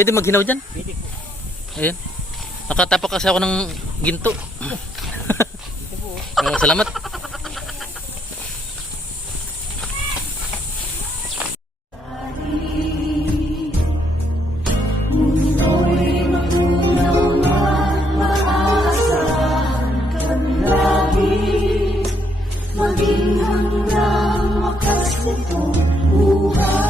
Pwede maghinaw dyan? Pwede po. Ayan. Nakatapak kasi ako ng ginto. Ito po. Salamat. Maging hanggang wakas nitong buhay.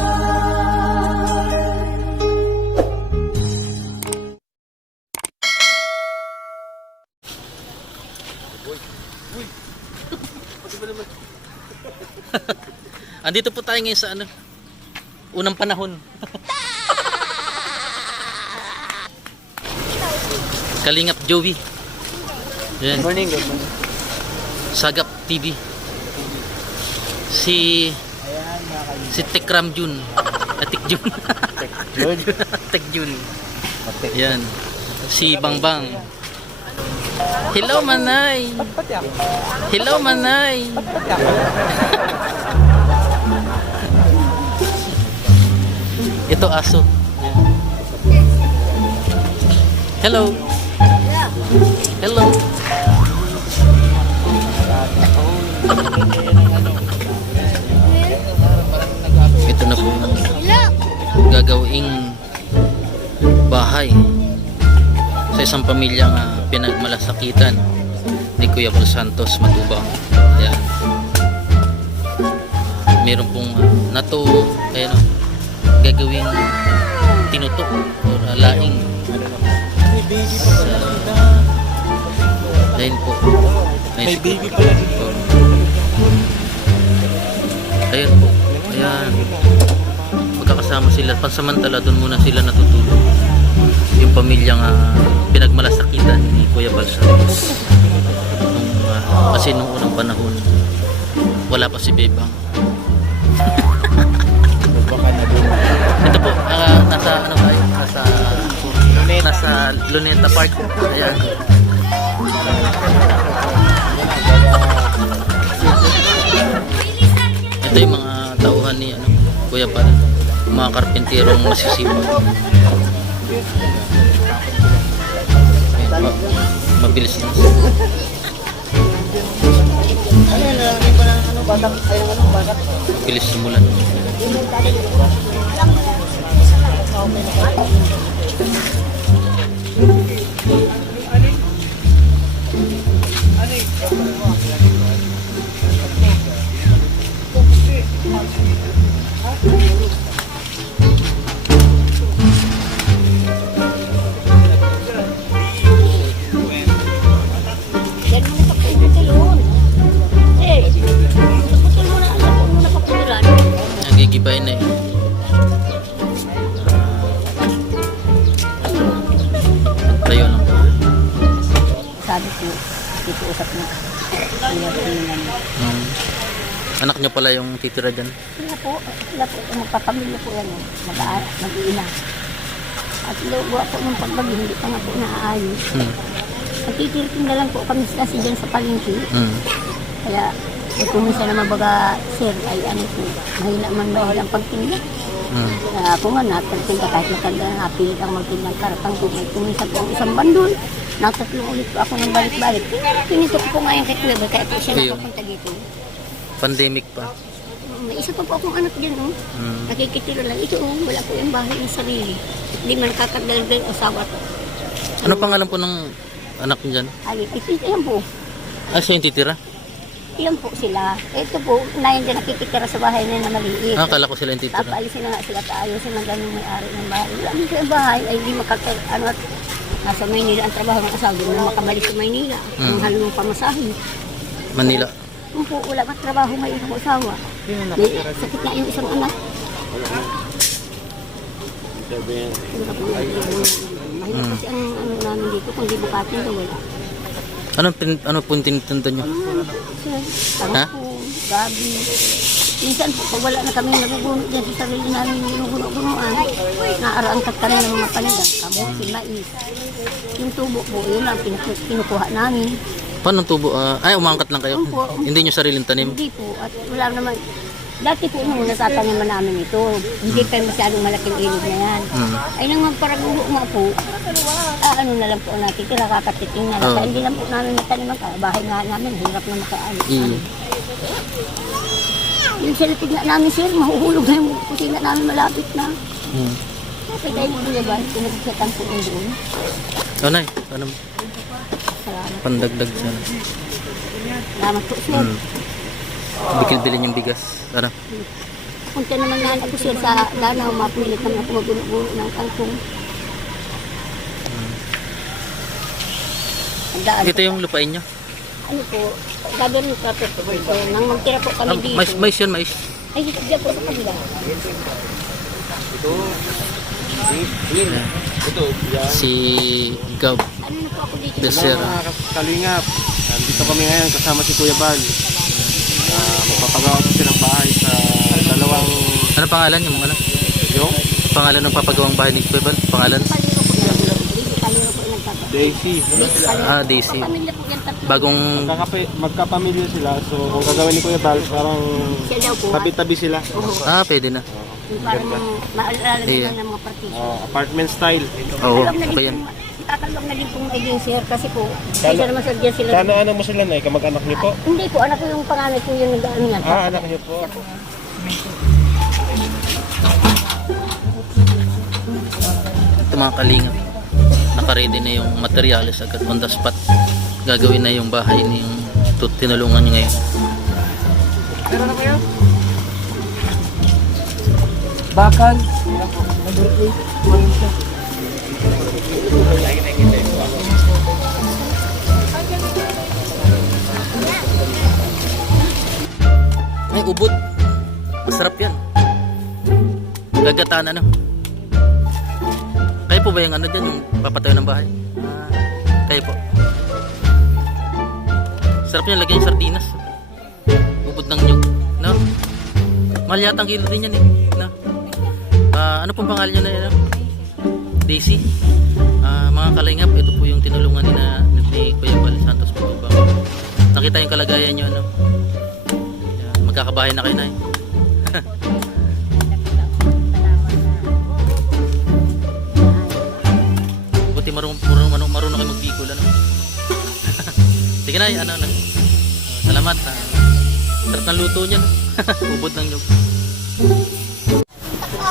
Andito po tayo ngayon sa ano, unang panahon. Kalingap Joey. Yan. Good morning, good morning. Sagap TV. Si Ayan, mga kaibigan. si Tekram Jun. Atik Jun. Good. Tek Jun. Yan. Si Bangbang. Hello Manay. Pati ako. Hello Manay. Pati ako. Ito aso. Hello. Hello. Ito na po gagawing bahay sa isang pamilyang pinagmalasakitan ni Kuya Bal Santos Matubang. Ayan. Meron pong nato ayan, gagawing tinutok o laing ayun po. May baby pala dito. Ayun po. Ayan. Magkakasama sila. Pansamantala doon muna sila natutulog. Yung pamilyang pinagmalasakitan ni Kuya Bal Santos. Kasi nung unang panahon wala pa si Bebang. Ito po, nasa ano tayo? Nasa Luneta Park. Ayan. Ito yung mga tauhan ni Kuya Bal, mga karpenterong masisipag. Mabilis na. Ano yun, nalamin ko ng batak. Ayun, batak. Mabilis simulan. Nagigibay na eh. Tayo lang ba? Sabi ko, dito usap na. Anak niyo pala yung titira dyan? Sila po, magpapamilya po yan. Mag-iina. At luwa po ng pagbagi, hindi pa nga po naaayos. Nagtitiritin na lang po kami kasi dyan sa palengke. Kaya, kung minsan na mabaga, sir, ay ano po, mahina man ba walang pagtinda. Ako nga nagtinda kahit matanda na napilit ang magtinda ng karatang ko. Kung minsan po ang isang bandol, nagtatlong ulit po ako ng balik-balik. Pinito ko po ngayon kay Kuya Bal, kaya po siya napapunta dito. Pandemic pa. May isa pa po akong anak dyan, oh. Nakikitira lang. Ito, oh, wala po yung bahay ng sarili. Hindi man kakagdalag yung asawa to. Ano pangalan po ng anak niyo dyan? Ay, yan po. Siya yung titira? Yan po sila. Ito po, na yan dyan nakikitira sa bahay na maliit. Akala ko sila yung titira. Tapalisin na nga sila, taayusin ng ganyung may-ari ng bahay. Wala mo yung bahay, ay hindi nasa Maynila ang trabaho ng asawa. Hindi na makabalik sa Maynila. Ang halo ng pamasahe. Manila. Po, wala mang trabaho may isang asawa. May sakit na yung isang anak. Mahirap kasi ang ano namin dito, kung di bukatin na wala. Ano po yung tinitinda nyo? Ha? Tangko, gabi. Minsan po, pag wala na kami naguguno dyan sa sarili namin ginuguno-gunuan, naaraangkat kami ng mga panigang, kamote, mais. Yung tubo po, yun ang kinukuha namin. Paano tubo? Ay, umangkat lang kayo? Opo. Hindi nyo sariling tanim? Hindi po, at wala naman, Dati po nung natataniman namin ito, hindi pa masyadong malaking ilog na yan. Ay nang magparagulo nga po, ano na lang po natin, kinakakatiting na lang. Kaya hindi lang po namin mataniman ka. Bahay nga namin, hirap na makaalis. Yung silipid na namin sir, mahuhulog na yung kusina namin malapit na. Kasi kayo po niya ba, pinagsitan po yung doon. Nay, ano? Salamat. Pandagdag sana. Salamat po sir. Bikil-bilin yung bigas. Ano? Punta naman na ako sir sa Lanao, mapilit naman ako magulo-gulo ng kangkong. Ang daan Ito yung lupain nyo? ano po, gagawin ko po ito. Nang magtira po kami dito. Mais yun, mais. Ay, dito po sa kabila. Si Gab. Ano na po ako dito? Desir. Mga kalingap, nandito kami ngayon kasama si Kuya Bal. Magpapagawa po silang bahay sa dalawang Ano pangalan yung ano? yung Pangalan ng papagawang bahay ni Kuya Bal? Pangalan? Paliro po yan. Paliro po yung nagtatapo. Daisy. Ah, Daisy. Pamilya po yan tatlo. Bagong... Magkapamilya sila, so kung gagawin ni Kuya Bal, parang Siya daw po. tabi-tabi sila. Ah, pwede na. Yung parang maalalagyan ng mga partition. Apartment style. Oo, Takalwag na okay din yan. po. Takalwag na din pong magiging sir kasi po. Kaysa naman sir dyan sila. Ano mo sila na? Kamag-anak niyo po? Hindi po, anak ko yung panganay ko yung nag-ano yan. Anak niyo po. Ito mga kalingap. Nakaready na yung materials agad on the spot. Gagawin na yung bahay ni yung tinulungan niya ngayon. Meron na kayo? Bakal. Ay, ubod. Masarap yan. Gagataan ano. Kayo po ba yung ano dyan, yung papatayo ng bahay? Kayo po. Sarap niya, lagyan yung sardinas. Ubod ng nyug. No? Mahal yata ang kilo din yan eh. No? Ano pong pangalan nyo na yun? Daisy. Mga kalingap, ito po yung tinulungan ni Kuya Bal Santos Matubang. Nakita yung kalagayan nyo, ano? Yan, magkakabahay na kayo na eh. Buti marunong kayo magbikol, ano? Sige na, ano, salamat. Sarap ng luto niyan. Ubod ng nyug.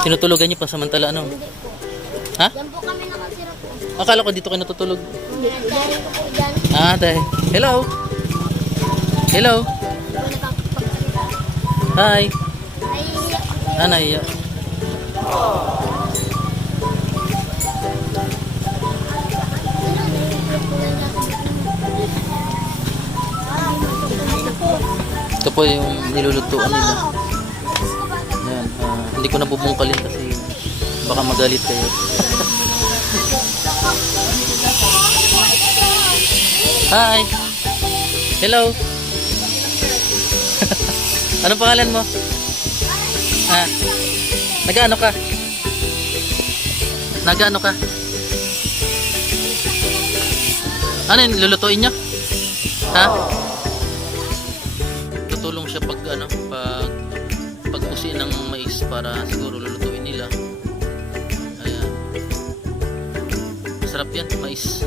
Tinutulugan niyo pa samantala, ano? Ha? Yan po kami nakasira po. Akala ko dito kayo natutulog. Dahil ko po dyan. Dahil. Hello. Hello. Hi. Nahiya. Ito po yung nilulutuan nila. Ayan, hindi ko nabubungkalin kasi baka magalit kayo. Hi. Hello. Ano pangalan mo? Nag-ano ka? Nag-ano ka? Ano yun? Lulutuin niya? Ha? Tutulong siya pag ano, pag-usi ng mais para siguro lulutuin nila. Ayan. Masarap yan, mais.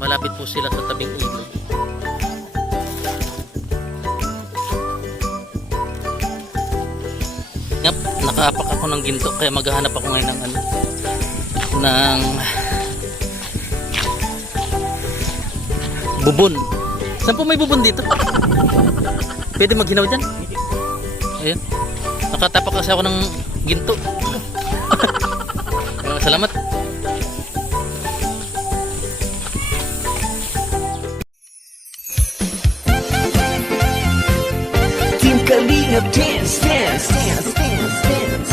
Malapit po sila sa tabing ilog. Yep, nakaapak ako ng ginto kaya maghahanap ako ngayon ng ano, ng bubon. Saan po may bubon dito? Pwede maghinaw dyan? Ayan. Nakatapak kasi ako ng ginto. Salamat. Team Kalingap dance, dance, dance, dance, dance.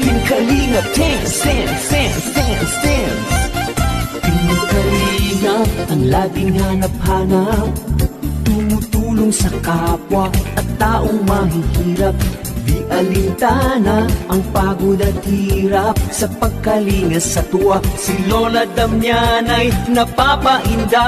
Team Kalingap dance, dance, dance, dance, dance. Team Kalingap ang laging hanap-hanap, tumutulong sa kapwa at taong mahihirap. Di alintana ang pagod at hirap sa pagkalinga sa tuwa. Si Lola Damian ay napapainda.